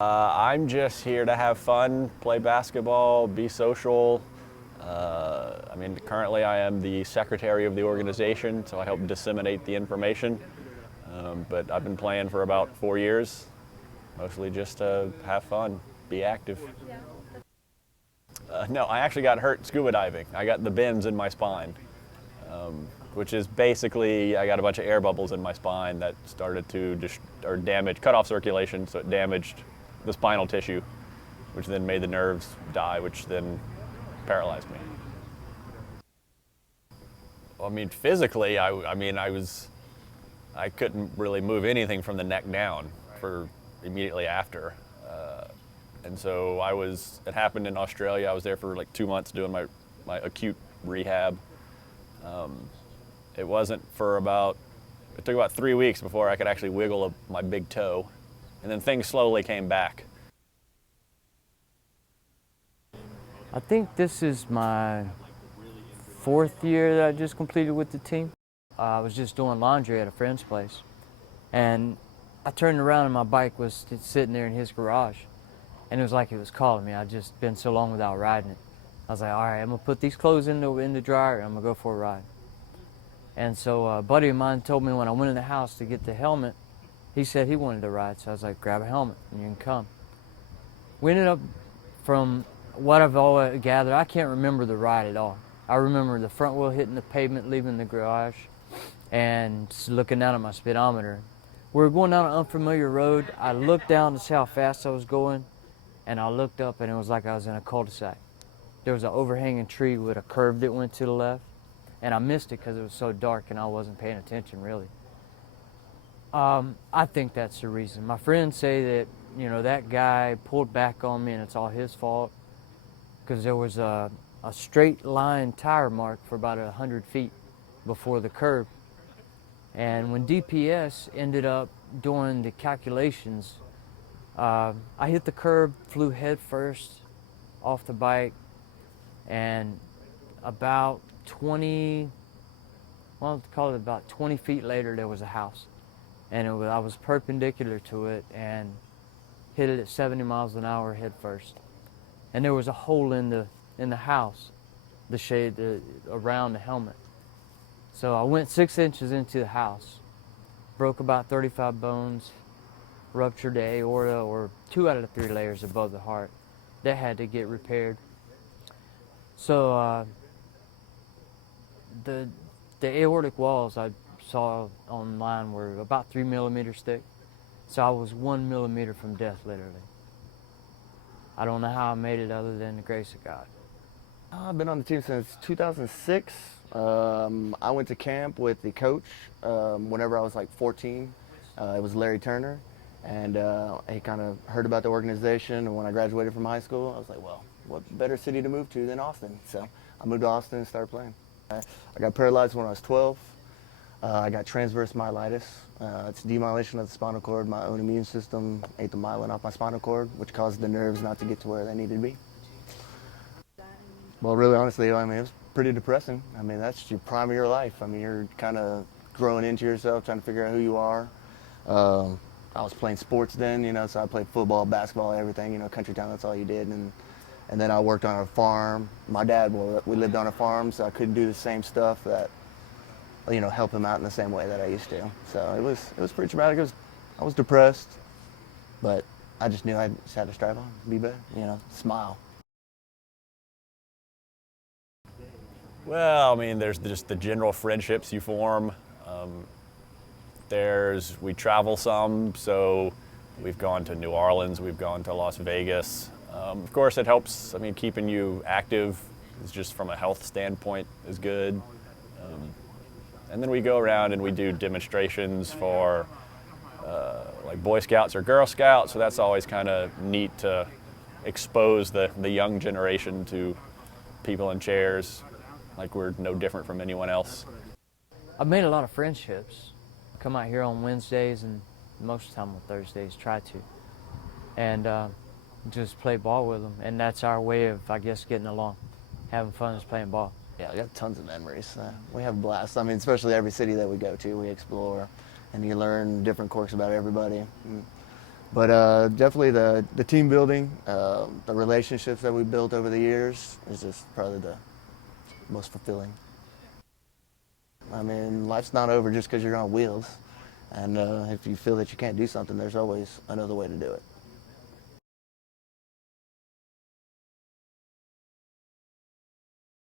I'm just here to have fun, play basketball, be social. Currently I am the secretary of the organization, so I help disseminate the information. But I've been playing for about 4 years, mostly just to have fun, be active. No, I actually got hurt scuba diving. I got the bends in my spine, which is basically I got a bunch of air bubbles in my spine that started to cut off circulation, so it damaged the spinal tissue, which then made the nerves die, which then paralyzed me. Physically, I couldn't really move anything from the neck down for immediately after. And so it happened in Australia. I was there for like 2 months doing my acute rehab. It took about 3 weeks before I could actually wiggle my big toe. And then things slowly came back. I think this is my 4th year that I just completed with the team. I was just doing laundry at a friend's place, and I turned around and my bike was sitting there in his garage, and it was like it was calling me. I'd just been so long without riding it. I was like, all right, I'm gonna put these clothes in the dryer and I'm gonna go for a ride. And so a buddy of mine told me when I went in the house to get the helmet, he said he wanted to ride, so I was like, grab a helmet and you can come. We ended up, from what I've all gathered, I can't remember the ride at all. I remember the front wheel hitting the pavement, leaving the garage, and looking down at my speedometer. We were going down an unfamiliar road. I looked down to see how fast I was going, and I looked up and it was like I was in a cul-de-sac. There was an overhanging tree with a curve that went to the left, and I missed it because it was so dark and I wasn't paying attention really. I think that's the reason. My friends say that, that guy pulled back on me and it's all his fault, because there was a straight line tire mark for about 100 feet before the curb. And when DPS ended up doing the calculations, I hit the curb, flew head first off the bike, and about 20 feet later there was a house. And I was perpendicular to it and hit it at 70 miles an hour head first. And there was a hole in the house, the shade around the helmet. So I went 6 inches into the house, broke about 35 bones, ruptured the aorta, or 2 out of the 3 layers above the heart. That had to get repaired. So the aortic walls I saw online were about 3 millimeters thick. So I was 1 millimeter from death, literally. I don't know how I made it other than the grace of God. I've been on the team since 2006. I went to camp with the coach whenever I was like 14. It was Larry Turner, and he kind of heard about the organization, and when I graduated from high school, I was like, well, what better city to move to than Austin? So I moved to Austin and started playing. I got paralyzed when I was 12. I got transverse myelitis. It's demyelination of the spinal cord. My own immune system ate the myelin off my spinal cord, which caused the nerves not to get to where they needed to be. Well, really, honestly, it was pretty depressing. That's your prime of your life. You're kind of growing into yourself, trying to figure out who you are. I was playing sports then, so I played football, basketball, everything, country town, that's all you did. And then I worked on a farm. My dad, we lived on a farm, so I couldn't do the same stuff that, help him out in the same way that I used to. So it was pretty traumatic. I was depressed, but I just knew I just had to strive on, be better, smile. Well, there's just the general friendships you form. We travel some, so we've gone to New Orleans, we've gone to Las Vegas. Of course, it helps. Keeping you active is just from a health standpoint is good. And then we go around and we do demonstrations for like Boy Scouts or Girl Scouts, so that's always kind of neat to expose the young generation to people in chairs, like we're no different from anyone else. I've made a lot of friendships. I come out here on Wednesdays and most of the time on Thursdays, try to. And just play ball with them. And that's our way of, I guess, getting along. Having fun is playing ball. Yeah, I got tons of memories. We have a blast. Especially every city that we go to, we explore. And you learn different quirks about everybody. And But definitely the team building, the relationships that we built over the years is just probably the most fulfilling. I mean, life's not over just because you're on wheels. And if you feel that you can't do something, there's always another way to do it.